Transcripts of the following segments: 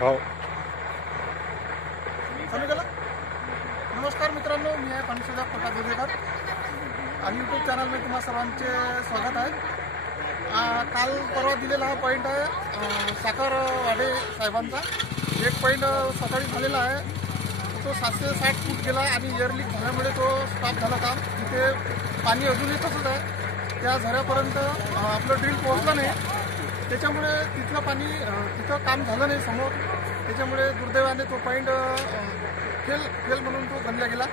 हो. चालू केलं. नमस्कार मित्रांनो, मी आहे पाणीसुद्धा प्रकाश जोजेकर आणि यूट्यूब चॅनलमध्ये तुम्हा सर्वांचे स्वागत आहे. काल परवा दिलेला हा पॉईंट आहे साखरवाडे साहेबांचा. एक पॉईंट सकाळी झालेला आहे, तो 760 फूट गेला आणि एअर लीक झाल्यामुळे तो स्टॉप झाला काम. तिथे पाणी अजूनही तसंच आहे, त्या झऱ्यापर्यंत आपलं ड्रिल पोहोचलं नाही. त्याच्यामुळे तिथलं पाणी तिथं काम झालं नाही समोर. त्याच्यामुळे दुर्दैवाने तो पॉईंट फेल म्हणून तो गणला गेला.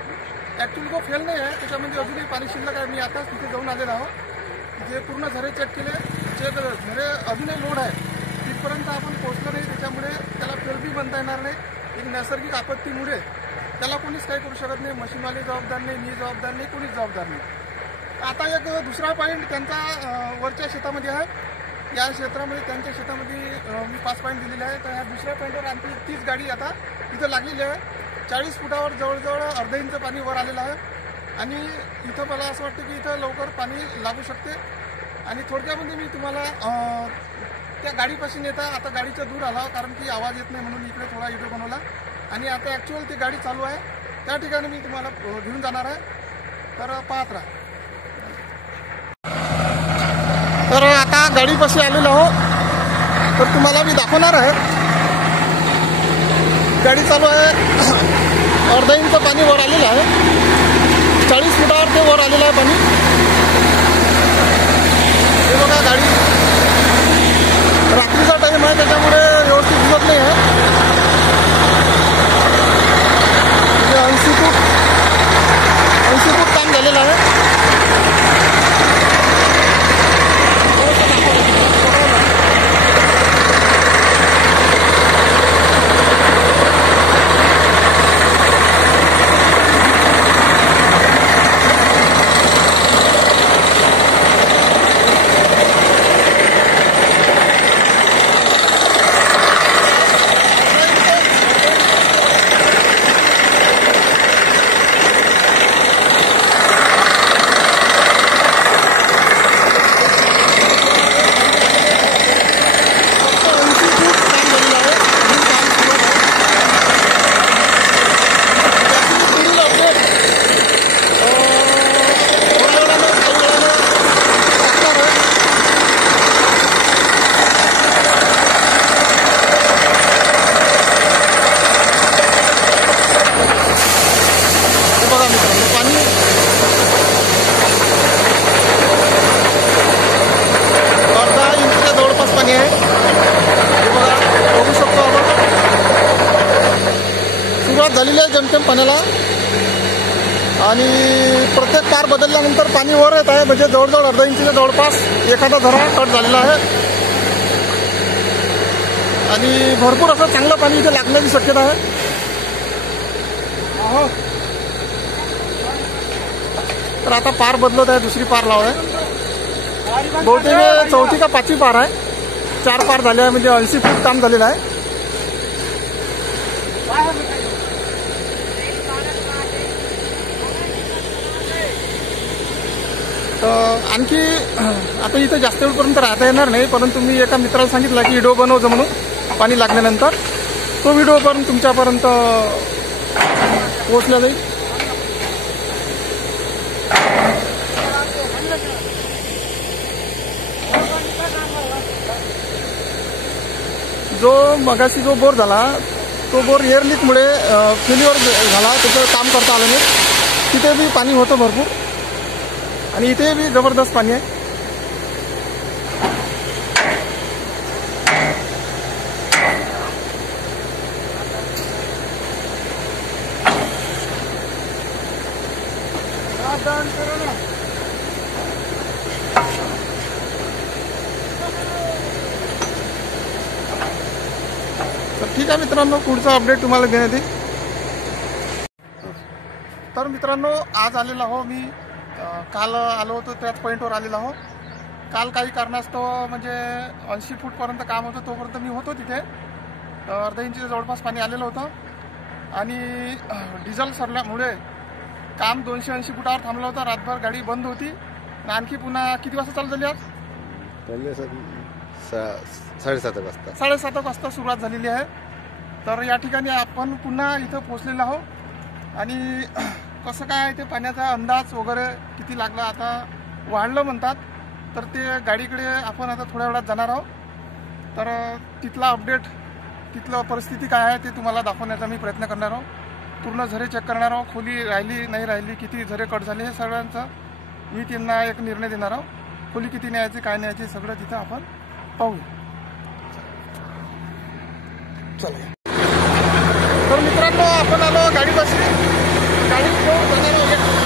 ॲक्च्युली तो फेल नाही आहे, त्याच्यामध्ये अजूनही पाणी शिल्लक आहे. मी आताच तिथे जाऊन आलेलो आहो. जे पूर्ण झरे चेक केले, झरे अजूनही लोड आहे, तिथपर्यंत आपण पोहोचलो नाही. त्याच्यामुळे त्याला फेल बी बनता येणार नाही. एक नैसर्गिक आपत्तीमुळे त्याला कोणीच काही करू शकत नाही. मशीनवाले जबाबदार नाही, मी जबाबदार नाही, कोणीच जबाबदार नाही. आता एक दुसरा पॉईंट त्यांचा वरच्या शेतामध्ये आहे. या क्षेत्रामध्ये त्यांच्या शेतामध्ये मी 5 पॉईंट दिलेले आहे. तर ह्या दुसऱ्या पॉईंटवर आणखी 30 गाडी आता इथं लागलेली आहे. 40 फुटावर जवळजवळ अर्धा इंच पाणी वर आलेलं आहे आणि इथं मला असं वाटतं की इथं लवकर पाणी लागू शकते. आणि थोडक्यामध्ये मी तुम्हाला त्या गाडीपासून येता आता गाडीचा दूर आला, कारण की आवाज येत नाही म्हणून इकडे थोडा व्हिडिओ बनवला. आणि आता ॲक्च्युअल ती गाडी चालू आहे, त्या ठिकाणी मी तुम्हाला घेऊन जाणार आहे. तर पाहत राहा. तर आता गाडीपाशी आलेलो आहो, तर तुम्हाला मी दाखवणार आहे. गाडी चालू आहे, अर्धा इंच पाणी वर आलेलं आहे. 40 फुटावर ते वर आलेलं आहे पाणी. हे बघा, गाडी रात्रीचा टाईम आहे, त्याच्यामुळे व्यवस्थित दिसत नाही आहे. 80 फूट काम झालेलं आहे. झालेली आहे जमतेम पाण्याला. आणि प्रत्येक पार बदलल्यानंतर पाणी वर येत आहे. म्हणजे जवळजवळ अर्धा इंचीच्या जवळपास एखादा झरा कट झालेला आहे आणि भरपूर असं चांगलं पाणी इथे लागण्याची शक्यता आहे. तर आता पार बदलत आहे, दुसरी पार लावत आहे. बहुतेक 4थी का 5वी पार आहे. 4 पार झाले आहे, म्हणजे 80 फूट काम झालेलं आहे. तर आणखी आता इथं जास्त वेळपर्यंत राहता येणार नाही, परंतु मी एका मित्राला सांगितलं की व्हिडिओ बनवतो म्हणून पाणी लागल्यानंतर. तो व्हिडिओ पण तुमच्यापर्यंत पोहोचला जाईल. जो मगाशी जो बोर झाला, तो बोर एअर लीकमुळे फेल्युअर झाला, त्याचं काम करता आलं नाही. तिथे बी पाणी होतं भरपूर आणि इथे बी जबरदस्त पाणी आहे. तर ठीक आहे मित्रांनो, पुढचा अपडेट तुम्हाला देण्यात येईल. तर मित्रांनो, आज आलेला हो मी, काल आलो होतो त्याच पॉईंटवर आलेला हो. काल काही कारणास्तव म्हणजे 80 फूटपर्यंत काम होतं, तोपर्यंत मी होतो तिथे. अर्धा इंचीच्या जवळपास पाणी आलेलं होतं आणि डिझेल सरल्यामुळे काम 280 फुटावर थांबलं होतं. रातभर गाडी बंद होती. आणखी पुन्हा किती वाजता चालू झाली आज? 7:30 वाजता. 7:30 वाजता सुरुवात झालेली आहे. तर या ठिकाणी आपण पुन्हा इथं पोहोचलेलो आहोत आणि कसं काय आहे ते पाण्याचा अंदाज वगैरे किती लागला, आता वाढलं म्हणतात, तर ते गाडीकडे आपण आता थोड्या वेळात जाणार आहोत. तर तिथला अपडेट, तिथलं परिस्थिती काय आहे ते तुम्हाला दाखवण्याचा मी प्रयत्न करणार आहोत. पूर्ण झरे चेक करणार आहोत, खोली राहिली नाही राहिली, किती झरे कट झाले, हे सगळ्यांचं मी त्यांना एक निर्णय देणार आहोत. खोली किती न्यायची, काय न्यायची, सगळं तिथं आपण पाहूया. चला. तर मित्रांनो, आपण आलो गाडी बसली, गाडी घेऊन जाणार आहोत.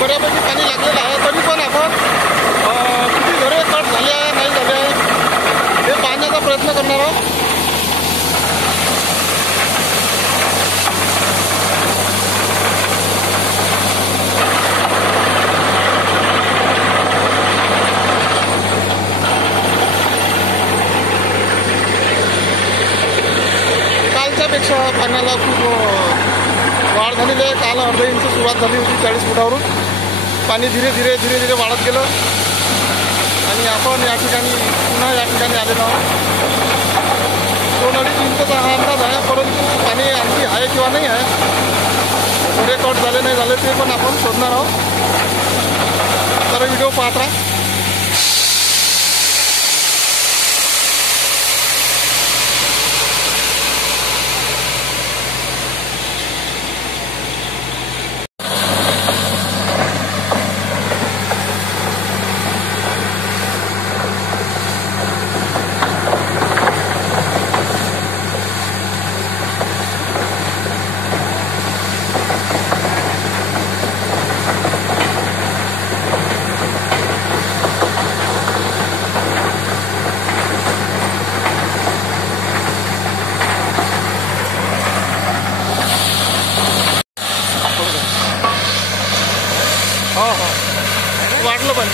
बऱ्यापैकी पाणी लागलेलं आहे, तरी पण आपण किती घरे कट झाले आहे नाही झाले आहे हे पाहण्याचा प्रयत्न करणार आहोत. कालच्यापेक्षा पाण्याला खूप वाढ झालेली आहे. काल अर्धा इंच सुरुवात झाली होती 40 फुटावरून. पाणी धीरे धीरे धीरे धीरे वाढत गेलं आणि आपण या ठिकाणी पुन्हा या ठिकाणी आलेलो आहोत. 2-2.5 इंचचा हा अंदाज आहे, परंतु पाणी आणखी आहे किंवा नाही आहे, थोडे कट झाले नाही झाले ते पण आपण शोधणार आहोत. तर व्हिडिओ पाहत राहा. वाढलं पण